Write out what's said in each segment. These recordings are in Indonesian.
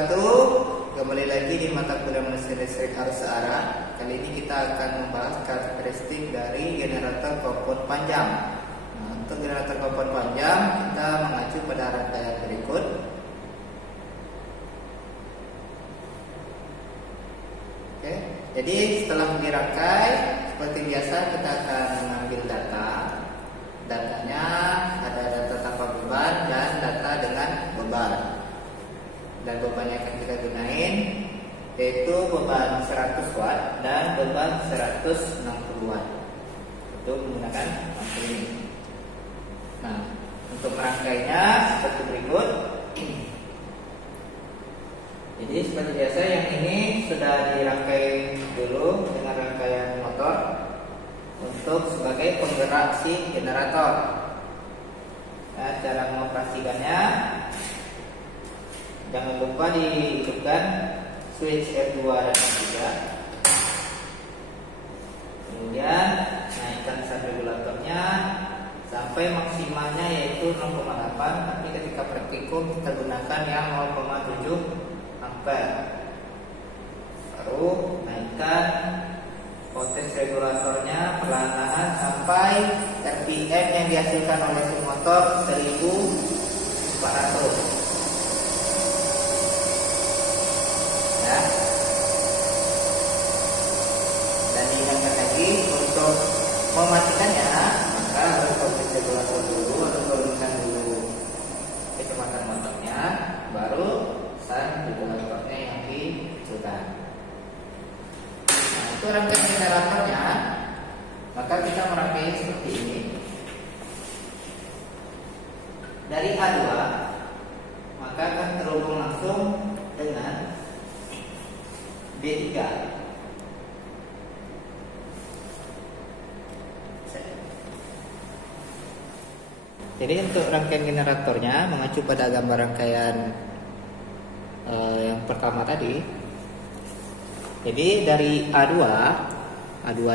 wabarakatuh. Kembali lagi di mata kuliah mesin listrik arus searah. Kali ini kita akan membahas karakteristik dari generator kompon panjang. Nah, untuk generator kompon panjang kita mengacu pada rangkaian berikut. Oke, jadi setelah dirangkai seperti biasa kita akan mengambil data. Datanya ada data tanpa beban dan data dengan beban. Dan beban yang akan kita gunain yaitu beban 100 watt dan beban 160 watt. Itu menggunakan lampu ini. Nah, untuk merangkainya seperti berikut. Jadi seperti biasa yang ini sudah dirangkai dulu dengan rangkaian motor untuk sebagai penggerak si generator. Nah, cara mengoperasikannya, jangan lupa dihidupkan switch F2 dan F3. Kemudian naikkan sub regulatornya sampai maksimalnya yaitu 0,8, tapi ketika praktikum kita gunakan yang 0,7 ampere. Baru naikkan voltage regulatornya perlahan-lahan sampai RPM yang dihasilkan oleh si motor 1400. Ya. Dan diingatkan lagi untuk mematikannya, maka harus voltage regulator dulu atau turunkan dulu kecepatan motornya, baru sub regulatornya yang dikecilkan. Nah, itu rangkaian generatornya. Maka kita merangkai seperti ini. Dari A2 maka akan terhubung langsung dengan D3. Jadi untuk rangkaian generatornya mengacu pada gambar rangkaian yang pertama tadi. Jadi dari A2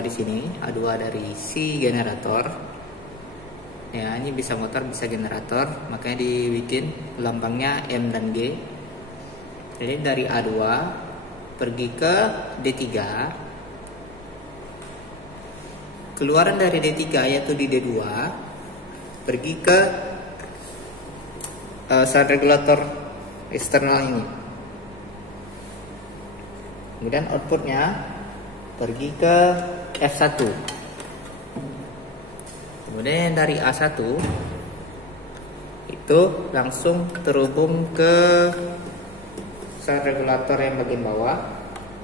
di sini, A2 dari si generator. Ya, ini bisa motor, bisa generator, makanya dibikin lambangnya M dan G. Jadi dari A2 pergi ke D3. Keluaran dari D3 yaitu di D2 pergi ke sub regulator eksternal ini. Kemudian outputnya pergi ke F1. Kemudian dari A1 itu langsung terhubung ke sub regulator yang bagian bawah.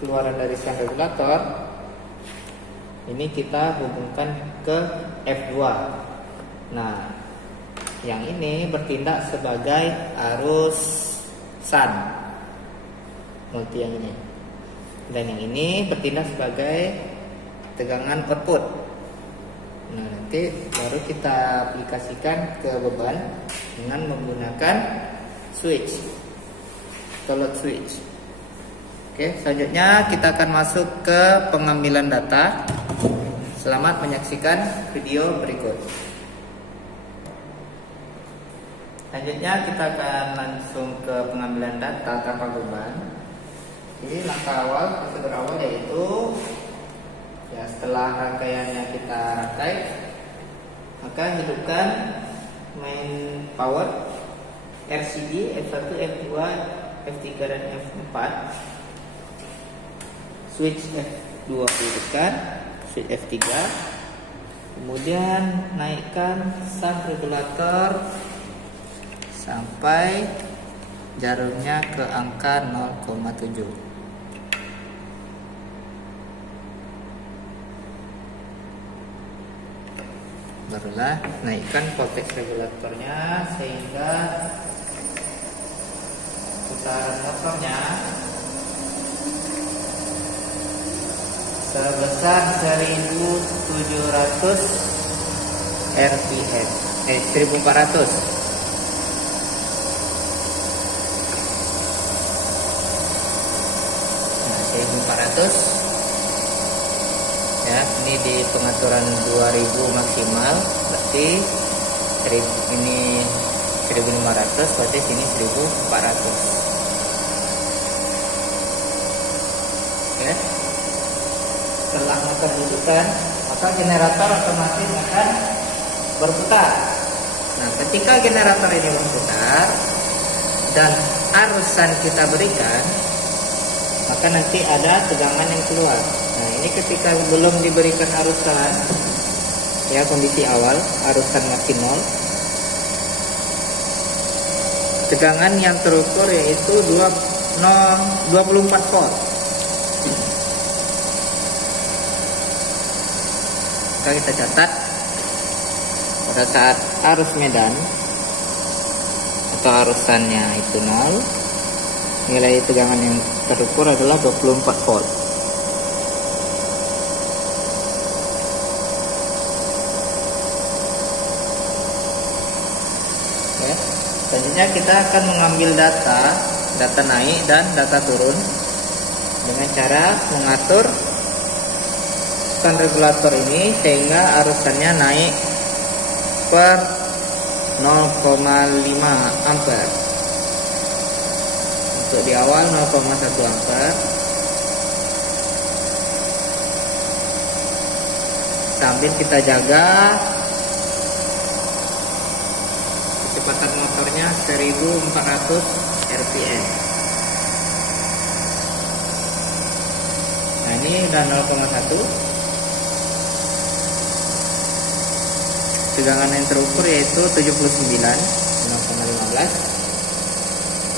Keluaran dari sub regulator ini kita hubungkan ke F2. Nah, yang ini bertindak sebagai arus SAN multi yang ini. Dan yang ini bertindak sebagai tegangan output. Nah, nanti baru kita aplikasikan ke beban dengan menggunakan switch, load switch. Oke, selanjutnya kita akan masuk ke pengambilan data. Selamat menyaksikan video berikut. Selanjutnya kita akan langsung ke pengambilan data tanpa beban. Jadi langkah awal, prosedur awal yaitu ya, setelah rangkaiannya kita rangkai, maka hidupkan main power RCD F1, F2, F3 dan F4. Switch F2 hidupkan, switch F3. Kemudian naikkan sub regulator sampai jarumnya ke angka 0,7. Barulah naikkan voltage regulatornya sehingga putaran motornya sebesar 1700 RPM, 1400. Nah, 1400. Ya, ini di pengaturan 2000 maksimal, berarti ini 1500, berarti sini 1400. setelah motor dihidupkan, maka generator otomatis akan berputar. Nah, ketika generator ini berputar dan arusan kita berikan, maka nanti ada tegangan yang keluar. Nah, ini ketika belum diberikan arusan, ya kondisi awal, arusan masih 0, tegangan yang terukur yaitu 24 volt. Maka kita catat pada saat arus medan atau arusannya itu 0, nilai tegangan yang terukur adalah 24 volt. Oke. Selanjutnya kita akan mengambil data naik dan data turun dengan cara mengatur tekan regulator ini sehingga arusannya naik per 0,5 ampere. Untuk di awal 0,1 ampere. Sambil kita jaga kecepatan motornya 1400 rpm. Nah, ini udah 0,1. Tegangan yang terukur yaitu 79, 0,15.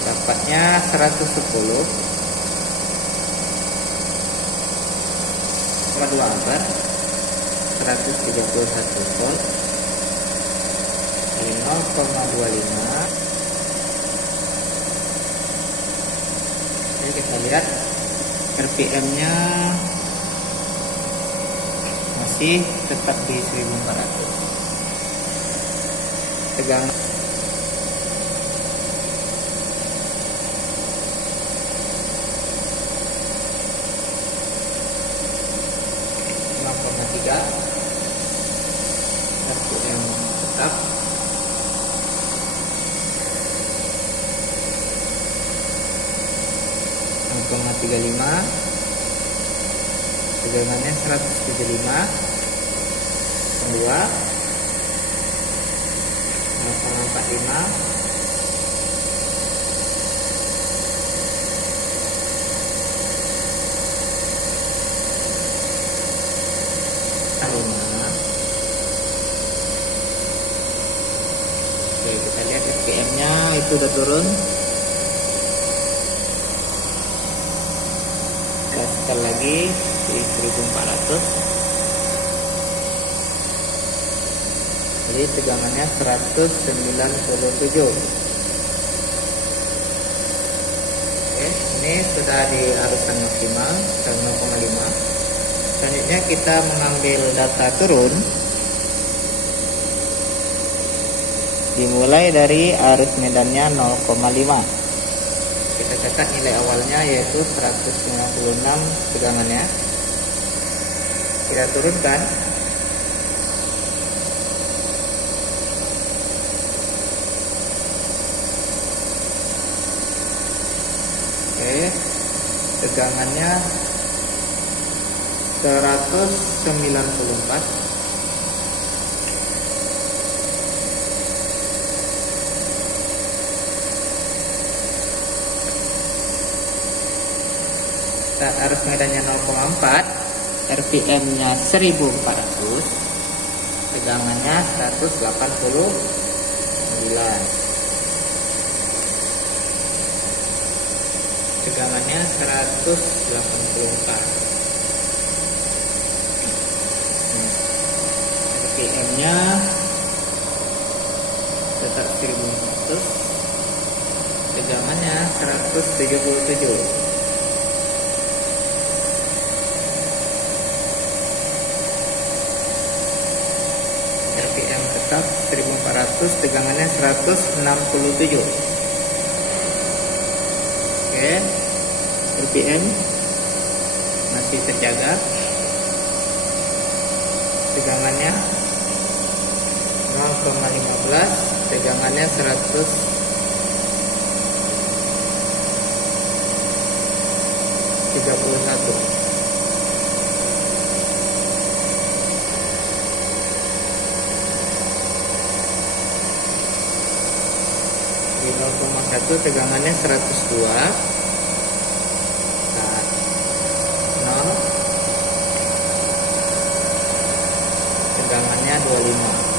Dapatnya 110,2 ampere, 131 volt. Ini 0,25. Jadi kita lihat RPM-nya masih tetap di 1400. Tegangan 0,3. RPM tetap 0,35. Tegangannya 175,2, 0,45. Oke, kita lihat RPM-nya itu udah turun. Kita setel lagi di 1400. Jadi tegangannya 197. Oke, ini sudah di arusan maksimal 0,5. Selanjutnya kita mengambil data turun. Dimulai dari arus medannya 0,5. Kita catat nilai awalnya yaitu 196 tegangannya. Kita turunkan. Oke, tegangannya 194. Arus medannya 0,4, RPM-nya 1400, tegangannya 189. Tegangannya 184. RPM-nya tetap 1400, tegangannya 177. RPM tetap 1400, tegangannya 167. Oke, RPM masih terjaga. Tegangannya 0,15, tegangannya 131. 0,1 tegangannya 102. Nah, 0 tegangannya 25.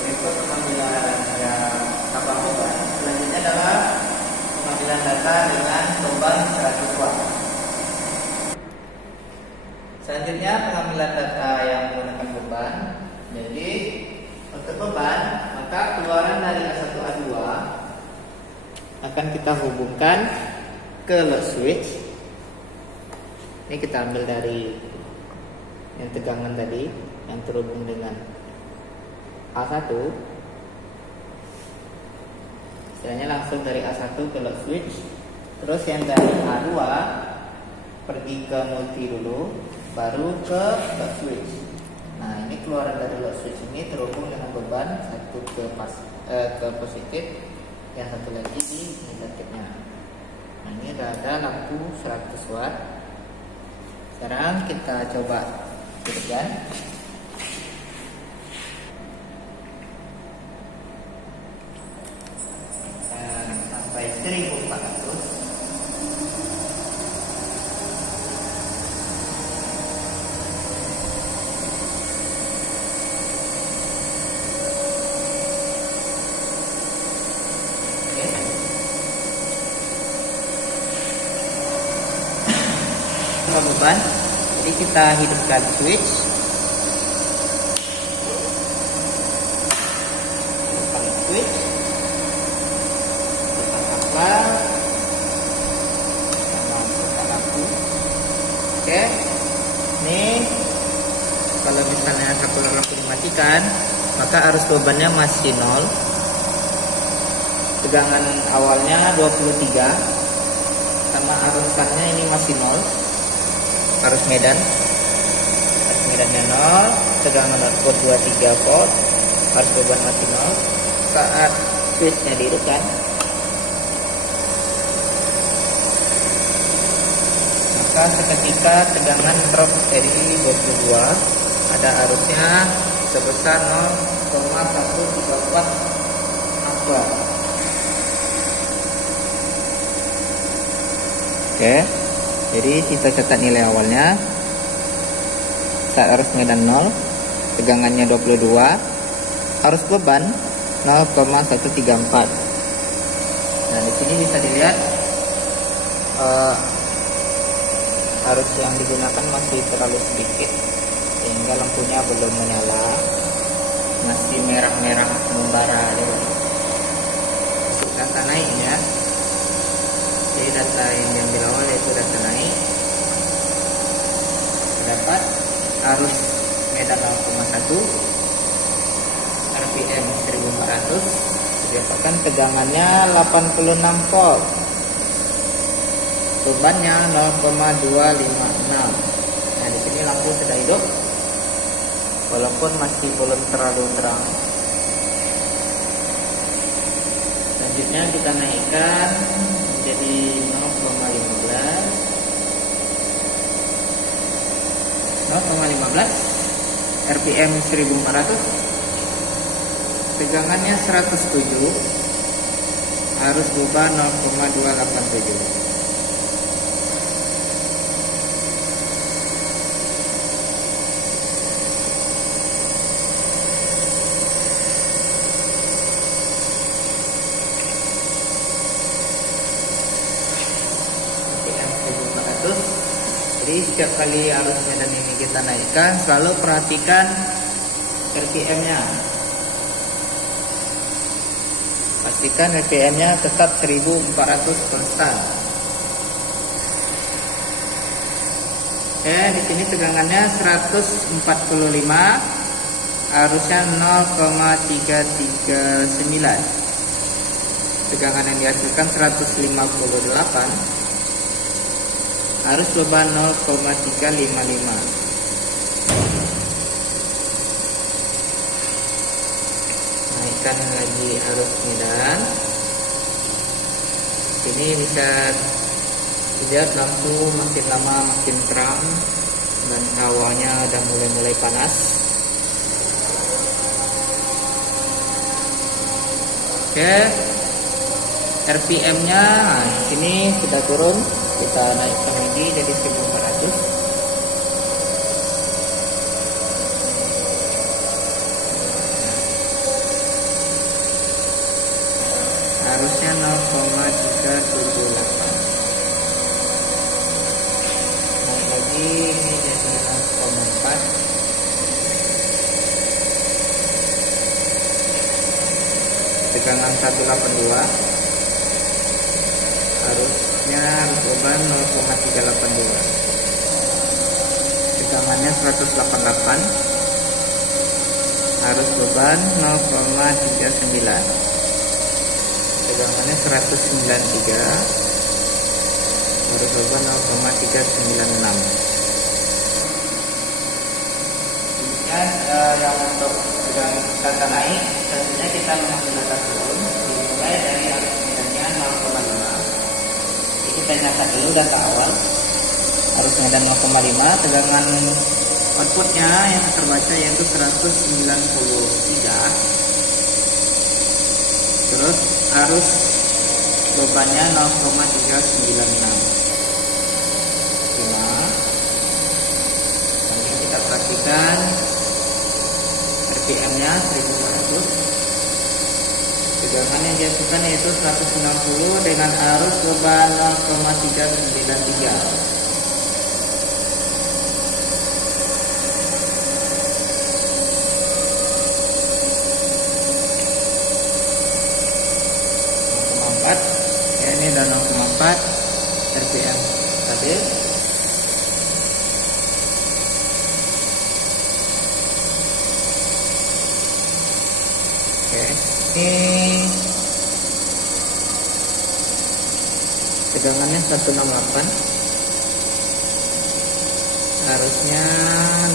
Berikut pengambilan kapal beban. Selanjutnya adalah pengambilan data dengan beban 100 watt. Selanjutnya pengambilan data yang menggunakan beban. Jadi untuk beban, maka keluaran dari A1 A2 akan kita hubungkan ke load switch. Ini kita ambil dari yang tegangan tadi yang terhubung dengan A1. Istilahnya langsung dari A1 ke load switch. Terus yang dari A2 pergi ke multi dulu, baru ke load switch. Nah, ini keluaran dari load switch ini terhubung dengan beban, satu ke positif, yang satu lagi di negatifnya. Nah, ini ada lampu 100 watt. Sekarang kita coba hidupkan. Sampai 1400. Beban, jadi kita hidupkan switch, Oke, ini kalau misalnya satu lampu dimatikan, maka arus bebannya masih 0. Tegangan awalnya 23, sama arusannya ini masih 0. Arus medannya 0, tegangan output 23 volt, arus beban masih 0. Saat switchnya dihidupkan, maka seketika tegangan drop dari 22, ada arusnya sebesar 0,134 ampere. Oke. Jadi kita catat nilai awalnya. Saat arus medan 0, tegangannya 22, arus beban 0,134. Nah, di sini bisa dilihat arus yang digunakan masih terlalu sedikit, sehingga lampunya belum menyala, masih merah-merah membara. Untuk data naiknya, jadi data yang diambil awal yaitu data naik, terdapat arus medan 0,1, RPM 1400, didapatkan tegangannya 86 volt, bebannya 0,256. Nah, di sini lampu sudah hidup, walaupun masih belum terlalu terang. Selanjutnya kita naikkan jadi 0,15 RPM 1400, tegangannya 107, arus beban 0,287. Jadi setiap kali arus medan ini kita naikkan, selalu perhatikan RPM-nya. Pastikan RPM-nya tetap 1400 konstan. Oke, di sini tegangannya 145, arusnya 0,339. Tegangan yang dihasilkan 158. Arus beban 0,355. Naikkan lagi arus medan. Ini bisa dilihat lampu makin lama makin terang, dan hawanya udah mulai panas. Oke, RPM-nya di sini sudah turun, kita naikkan lagi jadi 1400. Harusnya 0,378. Naik lagi ini jadi 0,4. Tegangan 182. Harusnya beban 0,382. Tegangannya 188. Harus beban 0,39. Tegangannya 193. Harus beban 0,396. Yang untuk data naik, tentunya kita mengambil data turun dimulai dari yang medannya 0,5. Jadi kita catat dulu data awal, harus medan 0,5. Tegangan outputnya yang terbaca yaitu 193. Terus arus bebannya 0,396. Ini kita perhatikan RPM-nya 1400. Tegangan yang dihasilkan yaitu 160 dengan arus beban 0,393. Ya, ini udah 0,4 RPM stabil. Oke, ini tegangannya 168. Harusnya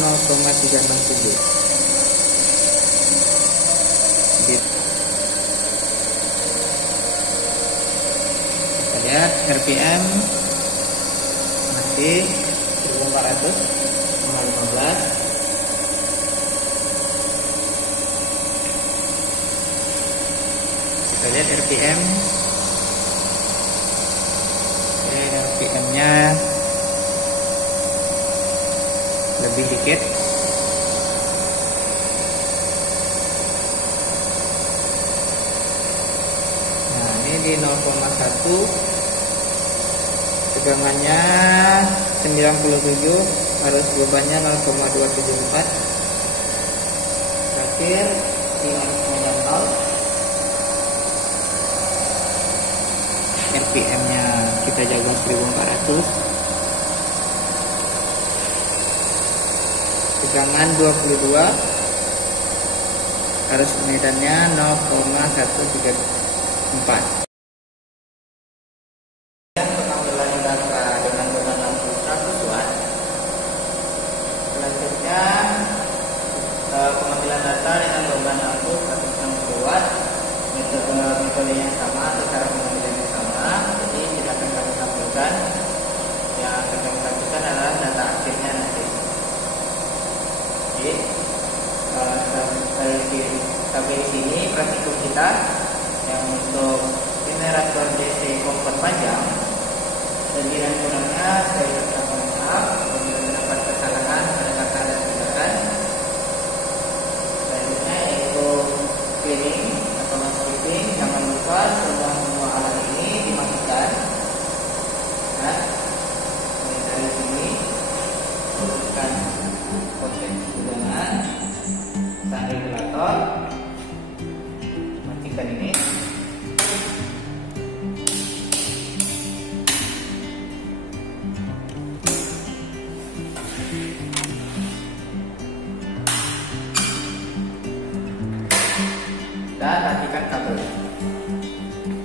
0,367. Lihat RPM masih 1400, 15. Kita lihat RPM. Oke, RPM-nya lebih dikit. Nah, ini di 0,1. Tegangannya 97, harus bebannya 0,274. Terakhir di medan 0. RPM-nya kita jaga 1400. Tegangan 22. Harus medannya 0,134. Pengambilan data dengan beban output 160 watt, metodenya sama atau cara pengambilannya sama. Jadi tidak akan kami tampilkan. Yang akan kami tampilkan adalah data akhirnya nanti. Jadi sampai di sini praktikum kita yang untuk generator DC kompor panjang. Lebih dan kurangnya saya ucapkan maaf apabila terdapat kesalahan pada kata dan tindakan. Cleaning atau housekeeping, jangan lupa semua alat ini dimatikan. Nah, dari sini turunkan proses tegangan, sang regulator, matikan ini. Dan matikan kabel.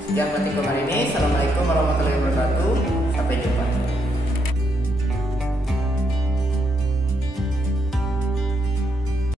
Sekian praktikum hari ini. Assalamualaikum warahmatullahi wabarakatuh.